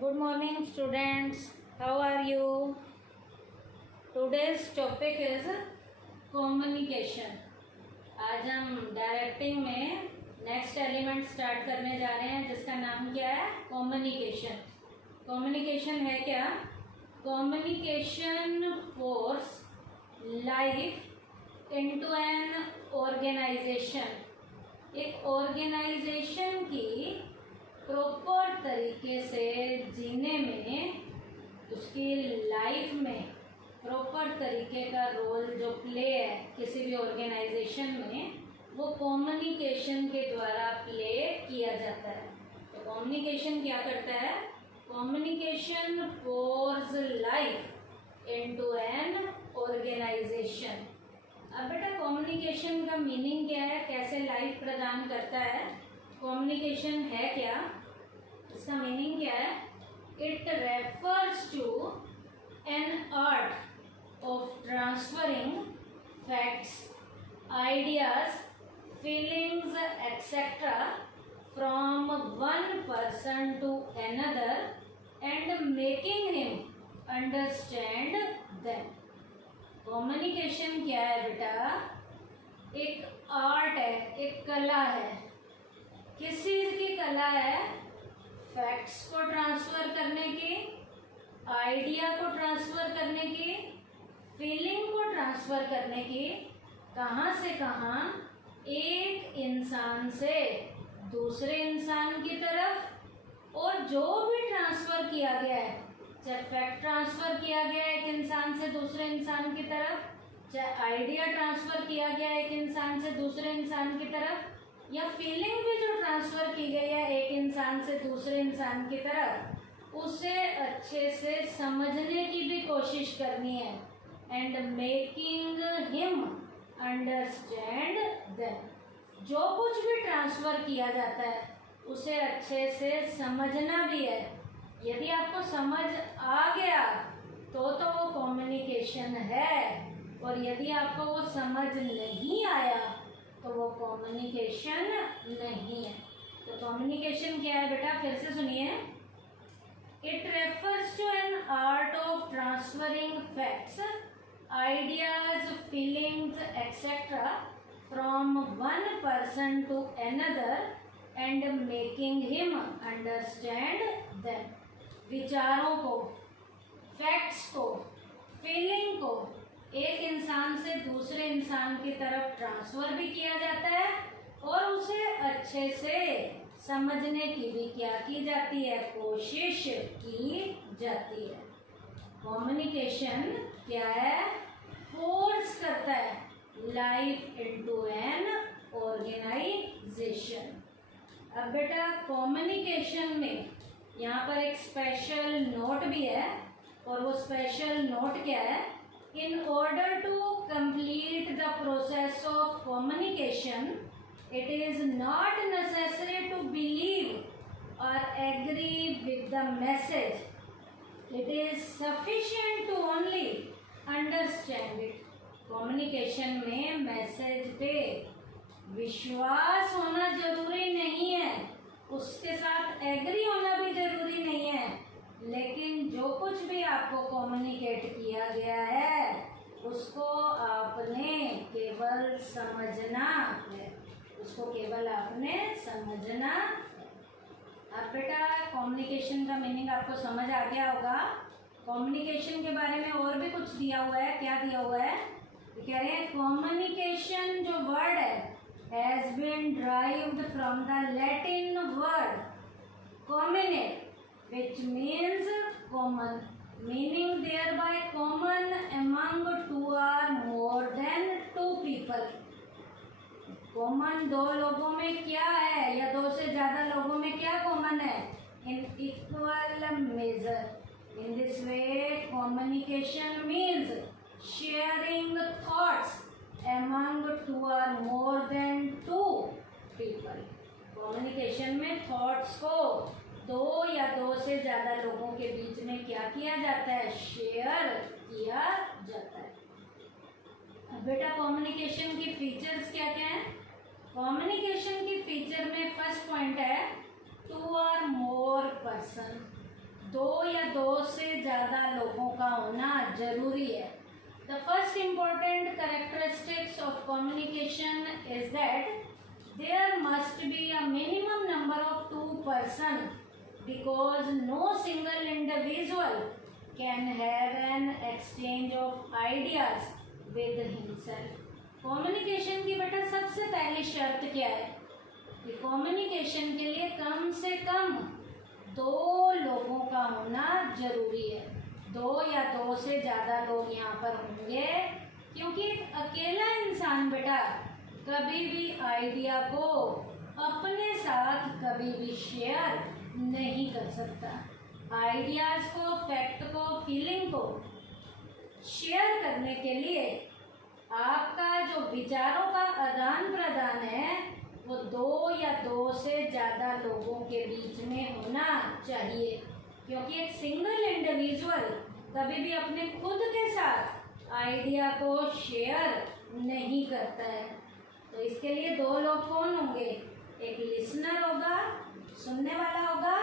Good morning, students. How are you? Today's topic is communication. आज हम directing में next element start करने जा रहे हैं जिसका नाम क्या है? कम्युनिकेशन. कम्युनिकेशन है क्या? Communication force life into an organisation. एक ऑर्गेनाइजेशन की प्रॉपर तरीके से जीने में, उसकी लाइफ में प्रॉपर तरीके का रोल जो प्ले है किसी भी ऑर्गेनाइजेशन में, वो कम्युनिकेशन के द्वारा प्ले किया जाता है. तो कम्युनिकेशन क्या करता है? Communication force life into an organisation. अब बेटा कम्युनिकेशन का मीनिंग क्या है, कैसे लाइफ प्रदान करता है, कम्युनिकेशन है क्या, इसका मीनिंग क्या है? It refers to an art of transferring facts, ideas, feelings etcetera from one person to another and making him understand them. Communication क्या है बेटा? एक आर्ट है, एक कला है. किस चीज़ की कला है? फैक्ट्स को ट्रांसफ़र करने की, आइडिया को ट्रांसफ़र करने की, फीलिंग को ट्रांसफ़र करने की. कहाँ से कहाँ? एक इंसान से दूसरे इंसान की तरफ. और जो भी ट्रांसफ़र किया गया है, चाहे फैक्ट ट्रांसफ़र किया गया है एक इंसान से दूसरे इंसान की तरफ, चाहे आइडिया ट्रांसफ़र किया गया है एक इंसान से दूसरे इंसान की तरफ, या फीलिंग भी जो ट्रांसफ़र की गई है एक इंसान से दूसरे इंसान की तरफ, उसे अच्छे से समझने की भी कोशिश करनी है. And making him understand them. जो कुछ भी ट्रांसफ़र किया जाता है उसे अच्छे से समझना भी है. यदि आपको समझ आ गया तो वो कम्युनिकेशन है, और यदि आपको वो समझ नहीं आया तो वो कम्युनिकेशन नहीं है. तो कम्युनिकेशन क्या है बेटा? फिर से सुनिए. It refers to an art of transferring facts, ideas, feelings etcetera from one person to another and making him understand them. विचारों को, फैक्ट्स को, फीलिंग को एक इंसान से दूसरे इंसान की तरफ ट्रांसफ़र भी किया जाता है और उसे अच्छे से समझने की भी क्या की जाती है? कोशिश की जाती है. कम्युनिकेशन क्या है? फोर्स करता है लाइफ इनटू एन ऑर्गेनाइजेशन. अब बेटा कम्युनिकेशन में यहाँ पर एक स्पेशल नोट भी है, और वो स्पेशल नोट क्या है? In order to complete the process of communication, it is not necessary to believe or agree with the message. It is sufficient to only understand it. Communication में message पे विश्वास होना जरूरी नहीं है, उसके साथ एग्री होना भी जरूरी नहीं है, लेकिन जो कुछ भी आपको कम्युनिकेट किया गया है उसको आपने केवल समझना है, उसको केवल आपने समझना है. अब बेटा कम्युनिकेशन का मीनिंग आपको समझ आ गया होगा. कम्युनिकेशन के बारे में और भी कुछ दिया हुआ है. क्या दिया हुआ है? कह रहे हैं कम्युनिकेशन जो वर्ड है has been derived from the Latin word communicate, which means common, meaning thereby common among two or more than two people. Common दो लोगों में क्या है या दो से ज़्यादा लोगों में क्या कॉमन है? In equal major. In this way communication means sharing thoughts among two or more than two people. Communication में थॉट्स को दो या दो से ज़्यादा लोगों के बीच में क्या किया जाता है? शेयर किया जाता है. बेटा कम्युनिकेशन की फीचर्स क्या क्या हैं? कम्युनिकेशन की फीचर में फर्स्ट पॉइंट है टू और मोर पर्सन. दो या दो से ज़्यादा लोगों का होना जरूरी है। The first important characteristics of communication is that there must be a minimum number of 2 person because no single individual can have an exchange of ideas with himself। Communication की बेटा सबसे पहली शर्त क्या है कि कम्युनिकेशन के लिए कम से कम 2 लोगों का होना जरूरी है। 2 या 2 से ज़्यादा लोग यहाँ पर होंगे, क्योंकि अकेला इंसान बेटा कभी भी आइडिया को अपने साथ कभी भी शेयर नहीं कर सकता। आइडियाज़ को, फैक्ट को, फीलिंग को शेयर करने के लिए आपका जो विचारों का आदान प्रदान है वो 2 या 2 से ज़्यादा लोगों के बीच में होना चाहिए, क्योंकि एक सिंगल इंडिविजुअल कभी भी अपने खुद के साथ आइडिया को शेयर नहीं करता है। तो इसके लिए 2 लोग कौन होंगे? एक लिसनर होगा, सुनने वाला होगा,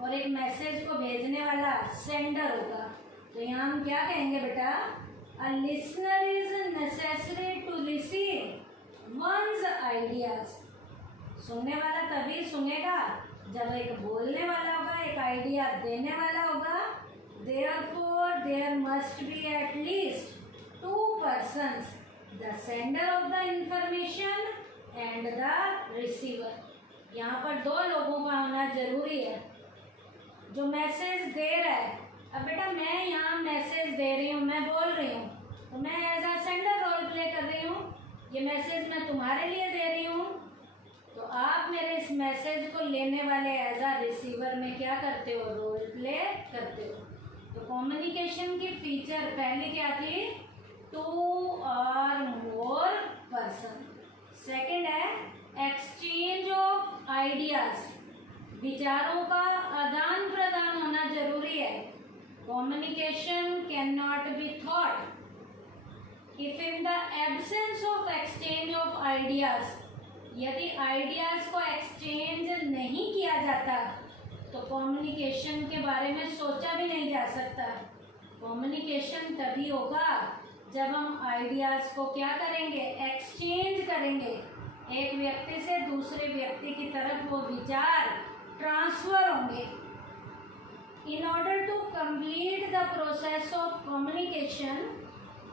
और एक मैसेज को भेजने वाला सेंडर होगा। तो यहाँ हम क्या कहेंगे बेटा? A listener is necessary to receive one's ideas. सुनने वाला तभी सुनेगा जब एक बोलने वाला होगा, एक आइडिया देने वाला होगा। Therefore, there must be at least 2 persons, the sender of the information and the receiver। यहाँ पर 2 लोगों का होना जरूरी है। जो मैसेज दे रहा है, अब बेटा मैं यहाँ मैसेज दे रही हूँ, मैं बोल रही हूँ, तो मैं as a sender role play कर रही हूँ। ये मैसेज मैं तुम्हारे लिए दे रही हूँ, तो आप मेरे इस मैसेज को लेने वाले एज अ रिसीवर में क्या करते हो? रोल प्ले करते हो। तो कम्युनिकेशन की फीचर पहली क्या थी? 2 or more person। सेकंड है एक्सचेंज ऑफ आइडियाज, विचारों का आदान प्रदान होना जरूरी है। Communication can not be thought if in the absence of exchange of ideas. यदि आइडियाज को एक्सचेंज नहीं किया जाता तो कम्युनिकेशन के बारे में सोचा भी नहीं जा सकता। कम्युनिकेशन तभी होगा जब हम आइडियाज को क्या करेंगे? एक्सचेंज करेंगे। एक व्यक्ति से दूसरे व्यक्ति की तरफ वो विचार ट्रांसफर होंगे। In order to complete the process of communication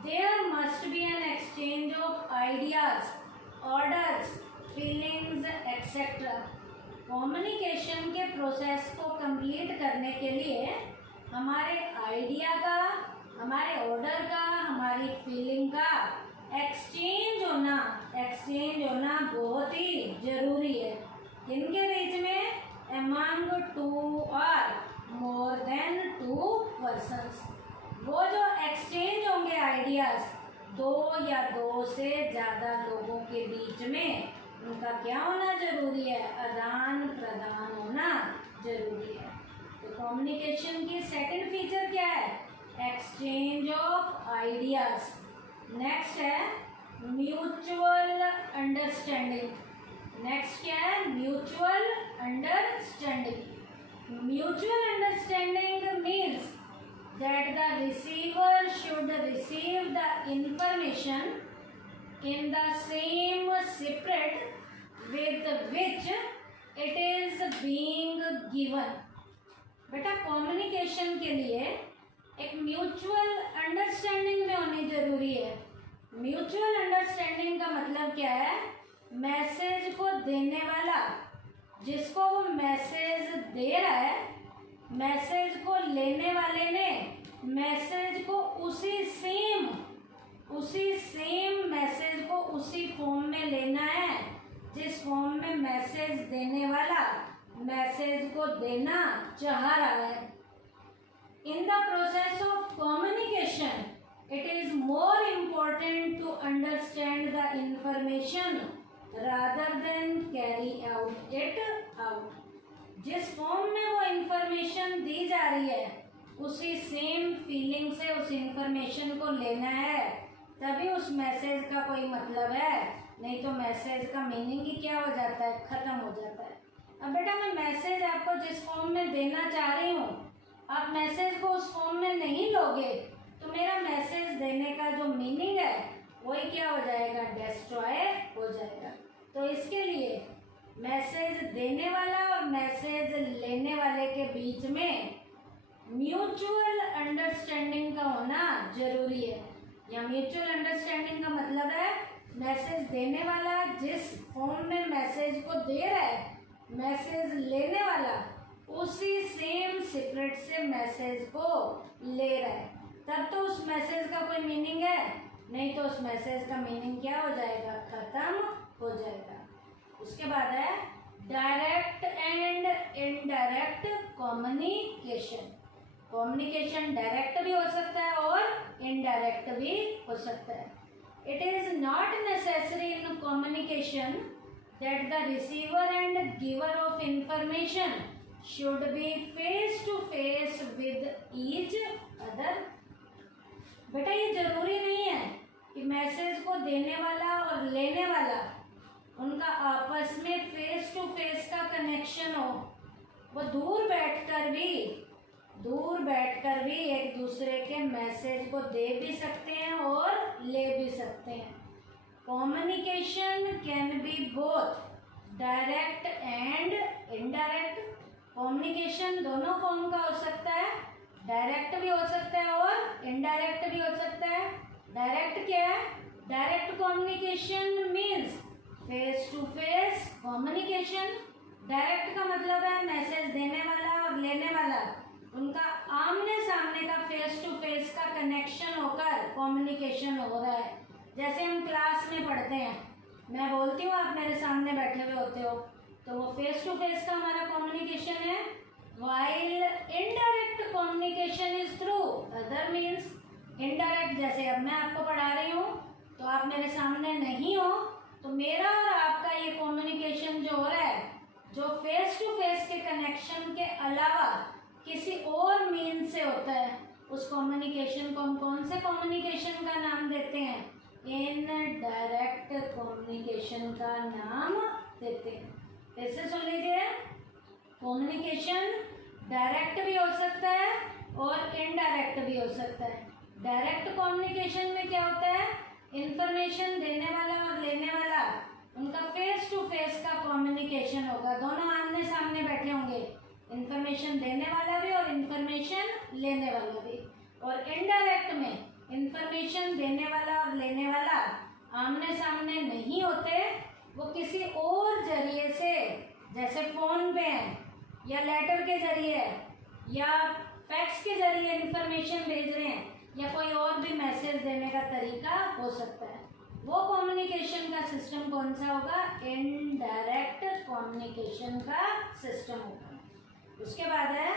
there must be an exchange of ideas, orders, feelings etcetera. Communication के प्रोसेस को कंप्लीट करने के लिए हमारे आइडिया का, हमारे ऑर्डर का, हमारी फीलिंग का एक्सचेंज होना बहुत ही जरूरी है। इनके बीच में among 2 or more than 2 persons। वो जो एक्सचेंज होंगे आइडियाज 2 या 2 से ज़्यादा लोगों के बीच में, उनका क्या होना जरूरी है? आदान प्रदान होना जरूरी है। तो कम्युनिकेशन की सेकंड फीचर क्या है? Exchange of ideas. नेक्स्ट है म्यूचुअल अंडरस्टैंडिंग। नेक्स्ट क्या है? Mutual understanding. Mutual understanding means that the receiver should receive the information in the same spirit with which it is being given। बेटा communication के लिए एक mutual understanding में होनी जरूरी है। म्यूचुअल अंडरस्टैंडिंग का मतलब क्या है? मैसेज को देने वाला, जिसको वो मैसेज दे रहा है, मैसेज को लेने वाले ने मैसेज को उसी सेम मैसेज को उसी फॉर्म में लेना है जिस फॉर्म में मैसेज देने वाला मैसेज को देना चाह रहा है। In the process of communication it is more important to understand the information rather than carry it out. जिस फॉर्म में वो इंफॉर्मेशन दी जा रही है उसी सेम फीलिंग से उस इंफॉर्मेशन को लेना है, तभी उस मैसेज का कोई मतलब है। नहीं तो मैसेज का मीनिंग ही क्या हो जाता है? ख़त्म हो जाता है। अब बेटा मैं मैसेज आपको जिस फॉर्म में देना चाह रही हूँ आप मैसेज को उस फॉर्म में नहीं लोगे तो मेरा मैसेज देने का जो मीनिंग है वही क्या हो जाएगा, डिस्ट्रॉय हो जाएगा। तो इसके लिए मैसेज देने वाला और मैसेज लेने वाले के बीच में म्यूचुअल अंडरस्टैंडिंग का होना जरूरी है। या म्यूचुअल अंडरस्टैंडिंग का मतलब है मैसेज देने वाला जिस फॉर्म में मैसेज को दे रहा है, मैसेज लेने वाला उसी सेम सीक्रेट से मैसेज को ले रहा है, तब तो उस मैसेज का कोई मीनिंग है, नहीं तो उस मैसेज का मीनिंग क्या हो जाएगा, खत्म हो जाएगा। उसके बाद है direct and indirect communication. Communication direct भी हो सकता है और इनडायरेक्ट भी हो सकता है। It is not necessary in communication that the receiver and giver of information should be face to face with each other. बेटा ये जरूरी नहीं है कि मैसेज को देने वाला और लेने वाला उनका आपस में फेस टू फेस का कनेक्शन हो। वो दूर बैठकर भी एक दूसरे के मैसेज को दे भी सकते हैं और ले भी सकते हैं। Communication can be both direct and indirect. Communication दोनों फॉर्म का हो सकता है, डायरेक्ट भी हो सकता है और इनडायरेक्ट भी हो सकता है। डायरेक्ट क्या है? Direct communication means face to face communication. Direct का मतलब है मैसेज देने वाला और लेने वाला उनका आमने सामने का फेस टू फेस का कनेक्शन होकर कम्युनिकेशन हो रहा है। जैसे हम क्लास में पढ़ते हैं, मैं बोलती हूँ, आप मेरे सामने बैठे हुए होते हो, तो वो फेस टू फेस का हमारा कम्युनिकेशन है। While indirect communication is through other means. Indirect जैसे अब मैं आपको पढ़ा रही हूँ तो आप मेरे सामने नहीं हो, तो मेरा और आपका ये कम्युनिकेशन जो हो रहा है, जो फेस टू फेस के कनेक्शन के अलावा किसी और मीन से होता है, उस कम्युनिकेशन को हम कौन से कम्युनिकेशन का नाम देते हैं? इनडायरेक्ट कम्युनिकेशन का नाम देते हैं। ऐसे सुन लीजिए, कम्युनिकेशन डायरेक्ट भी हो सकता है और इनडायरेक्ट भी हो सकता है। डायरेक्ट कम्युनिकेशन में क्या होता है? इंफॉर्मेशन देने वाला और लेने वाला उनका फेस टू फेस का कम्युनिकेशन होगा, दोनों आमने सामने बैठे होंगे, इंफॉर्मेशन देने वाला भी और इंफॉर्मेशन लेने वाला भी। और इनडायरेक्ट में इंफॉर्मेशन देने वाला और लेने वाला आमने सामने नहीं होते, वो किसी और जरिए से, जैसे फोन पे है या लेटर के जरिए या फैक्स के जरिए इंफॉर्मेशन भेज रहे हैं, या कोई और भी मैसेज देने का तरीका हो सकता है। वो कम्युनिकेशन का सिस्टम कौन सा होगा? इनडायरेक्ट कम्युनिकेशन का सिस्टम होगा। उसके बाद है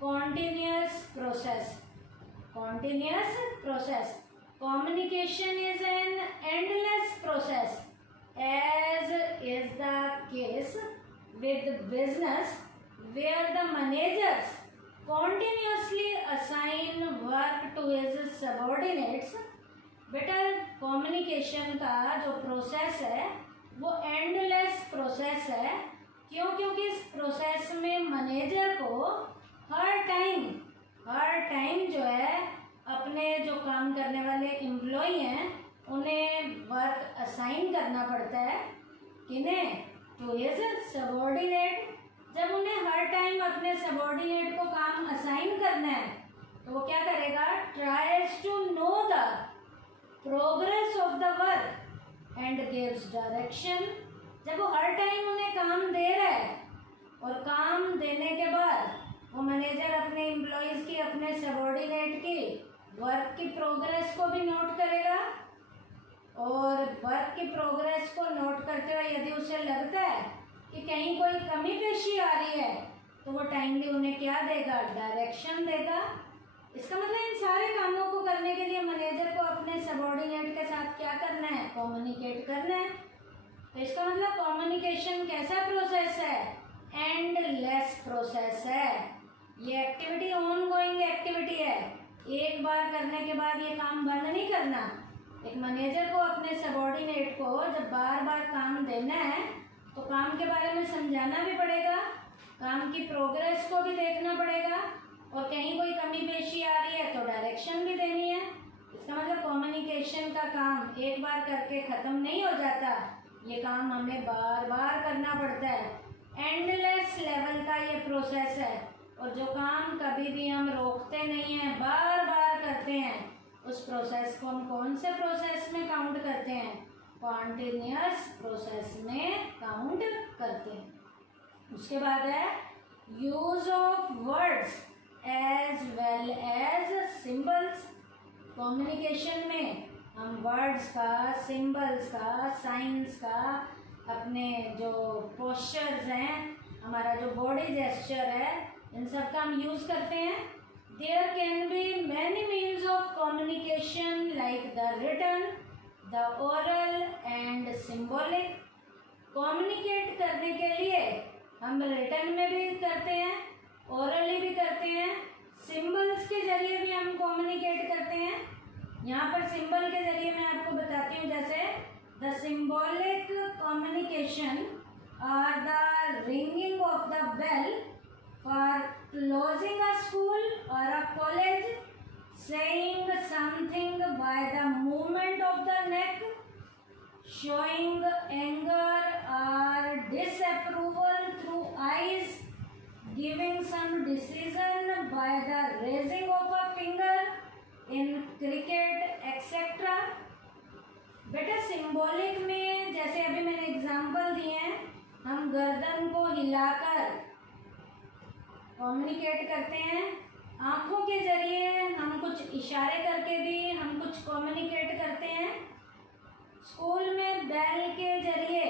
continuous process. Continuous process, communication is an endless process as is the case with business where the managers continuously assign work to his subordinates। बेटा कम्युनिकेशन का जो प्रोसेस है वो एंडलेस प्रोसेस है। क्यों? क्योंकि इस प्रोसेस में मैनेजर को हर टाइम जो है अपने जो काम करने वाले एम्प्लॉय हैं उन्हें वर्क असाइन करना पड़ता है। किन्हें? To his subordinate. जब उन्हें हर टाइम अपने सबॉर्डिनेट को काम असाइन करना है तो वो क्या करेगा? Tries to know the progress of the work and gives direction. जब वो हर टाइम उन्हें काम दे रहा है और काम देने के बाद वो मैनेजर अपने एम्प्लॉयज़ की, अपने सबॉर्डिनेट की वर्क की प्रोग्रेस को भी नोट करेगा, और वर्क की प्रोग्रेस को नोट करते हुए यदि उसे लगता है कि कहीं कोई कमी पेशी आ रही है तो वो टाइमली उन्हें क्या देगा? डायरेक्शन देगा। इसका मतलब इन सारे कामों को करने के लिए मैनेजर को अपने सबॉर्डिनेट के साथ क्या करना है? कम्युनिकेट करना है। तो इसका मतलब कम्युनिकेशन कैसा प्रोसेस है? एंडलेस प्रोसेस है। ये एक्टिविटी ऑनगोइंग एक्टिविटी है, एक बार करने के बाद ये काम बंद नहीं करना। एक मैनेजर को अपने सबॉर्डिनेट को जब बार बार काम देना है तो काम के बारे में समझाना भी पड़ेगा, काम की प्रोग्रेस को भी देखना पड़ेगा, और कहीं कोई कमी पेशी आ रही है तो डायरेक्शन भी देनी है। इसका मतलब कम्युनिकेशन का काम एक बार करके ख़त्म नहीं हो जाता, ये काम हमें बार बार करना पड़ता है। एंडलेस लेवल का ये प्रोसेस है, और जो काम कभी भी हम रोकते नहीं हैं, बार बार करते हैं, उस प्रोसेस को हम कौन से प्रोसेस में काउंट करते हैं? कॉन्टिन्यूअस प्रोसेस में काउंट करते हैं। उसके बाद है use of words as well as symbols. Communication में हम वर्ड्स का, सिंबल्स का, साइंस का, अपने जो पोस्चर्स हैं, हमारा जो बॉडी जेस्चर है, इन सब का हम यूज़ करते हैं। There can be many means of communication like the written, the oral and symbolic. Communicate करने के लिए हम रिटन में भी करते हैं, ओरली भी करते हैं, सिंबल्स के जरिए भी हम कम्युनिकेट करते हैं। यहाँ पर सिंबल के जरिए मैं आपको बताती हूँ, जैसे the symbolic communication are the ringing of the bell for closing a school और a college, saying something by the movement of the neck, showing anger or disapproval through eyes, giving some decision by the raising of a finger in cricket etc. बेटा symbolic में जैसे अभी मैंने example दिए हैं, हम गर्दन को हिलाकर कम्युनिकेट करते हैं, आँखों के जरिए हम कुछ इशारे करके भी हम कुछ कम्युनिकेट करते हैं। स्कूल में बेल के जरिए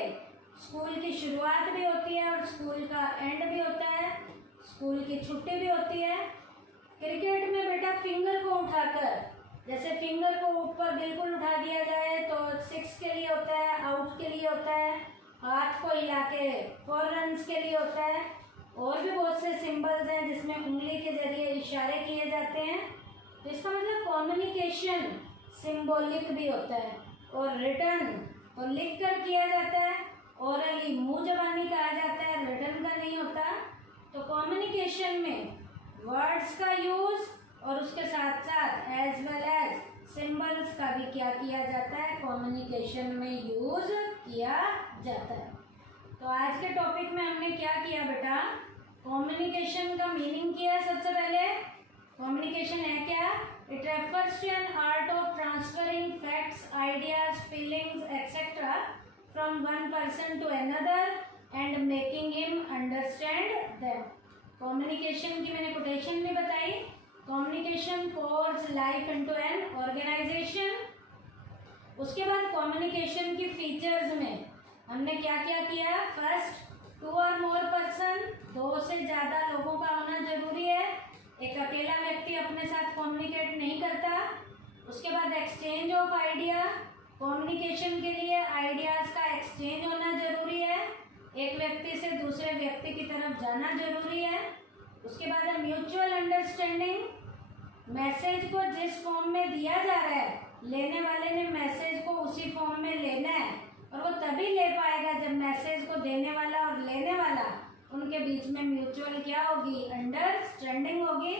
स्कूल की शुरुआत भी होती है और स्कूल का एंड भी होता है, स्कूल की छुट्टी भी होती है। क्रिकेट में बेटा फिंगर को उठाकर, जैसे फिंगर को ऊपर बिल्कुल उठा दिया जाए तो 6 के लिए होता है, आउट के लिए होता है, हाथ को हिला के 4 रन्स के लिए होता है। और भी बहुत से सिंबल्स हैं जिसमें उंगली के जरिए इशारे किए जाते हैं। तो इसका मतलब कम्युनिकेशन सिंबॉलिक भी होता है, और रिटर्न तो लिख कर किया जाता है, ओरली मुंह जबानी कहा जाता है, रिटर्न का नहीं होता। तो कम्युनिकेशन में वर्ड्स का यूज़ और उसके साथ साथ एज वेल एज सिंबल्स का भी क्या किया जाता है, कम्युनिकेशन में यूज़ किया जाता है। तो आज के टॉपिक में हमने क्या किया बेटा, कम्युनिकेशन का मीनिंग किया। सबसे पहले कम्युनिकेशन है क्या, it refers to an art of transferring facts, ideas, feelings etcetera from one person to another and making him understand them. Communication की मैंने कोटेशन भी बताई, communication force life into an organisation. उसके बाद कम्युनिकेशन की features में हमने क्या क्या किया, फर्स्ट 2 और मोर पर्सन, 2 से ज़्यादा लोगों का होना जरूरी है, एक अकेला व्यक्ति अपने साथ कम्युनिकेट नहीं करता। उसके बाद एक्सचेंज ऑफ आइडिया, कम्युनिकेशन के लिए आइडियाज़ का एक्सचेंज होना जरूरी है, एक व्यक्ति से दूसरे व्यक्ति की तरफ जाना जरूरी है। उसके बाद है म्यूचुअल अंडरस्टैंडिंग, मैसेज को जिस फॉर्म में दिया जा रहा है, लेने वाले ने मैसेज को उसी फॉर्म में लेना है, और वो तभी ले पाएगा जब मैसेज को देने वाला और लेने वाला उनके बीच में म्यूचुअल क्या होगी, अंडरस्टैंडिंग होगी।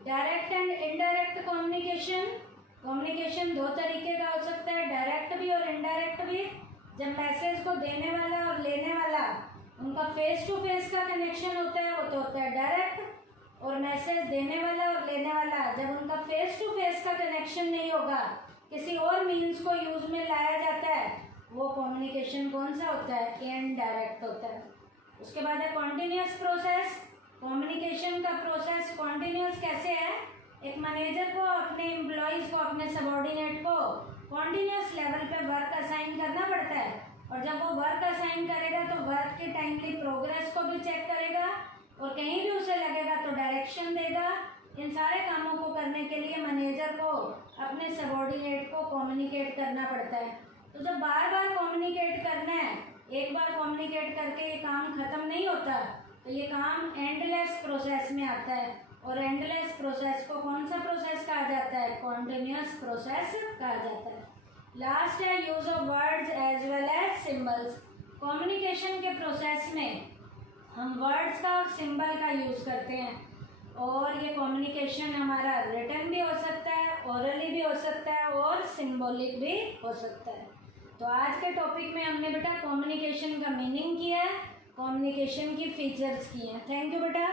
Direct and indirect communication, communication 2 तरीके का हो सकता है, डायरेक्ट भी और इनडायरेक्ट भी। जब मैसेज को देने वाला और लेने वाला उनका फेस टू फेस का कनेक्शन होता है, वो तो होता है डायरेक्ट। और मैसेज देने वाला और लेने वाला जब उनका फेस टू फेस का कनेक्शन नहीं होगा, किसी और मीन्स को यूज में लाया जाता है, वो कम्युनिकेशन कौन सा होता है, इनडायरेक्ट होता है। उसके बाद है कॉन्टिन्यूस प्रोसेस। कम्युनिकेशन का प्रोसेस कॉन्टिन्यूस कैसे है, एक मैनेजर को अपने एम्प्लॉयज़ को, अपने सबॉर्डिनेट को कॉन्टिन्यूस लेवल पे वर्क असाइन करना पड़ता है, और जब वो वर्क असाइन करेगा तो वर्क के टाइमली प्रोग्रेस को भी चेक करेगा, और कहीं भी उसे लगेगा तो डायरेक्शन देगा। इन सारे कामों को करने के लिए मैनेजर को अपने सबॉर्डिनेट को कम्युनिकेट करना पड़ता है। तो जब बार बार कम्युनिकेट करना है, एक बार कम्युनिकेट करके ये काम ख़त्म नहीं होता, तो ये काम एंडलेस प्रोसेस में आता है, और एंडलेस प्रोसेस को कौन सा प्रोसेस कहा जाता है, कॉन्टिन्यूस प्रोसेस कहा जाता है। लास्ट है use of words as well as symbols. Communication के प्रोसेस में हम वर्ड्स का और सिंबल का यूज़ करते हैं, और ये कम्युनिकेशन हमारा रिटन भी हो सकता है, ओरली भी हो सकता है और सिंबॉलिक भी हो सकता है। तो आज के टॉपिक में हमने बेटा कम्युनिकेशन का मीनिंग किया है, कम्युनिकेशन की फीचर्स किए हैं। थैंक यू बेटा।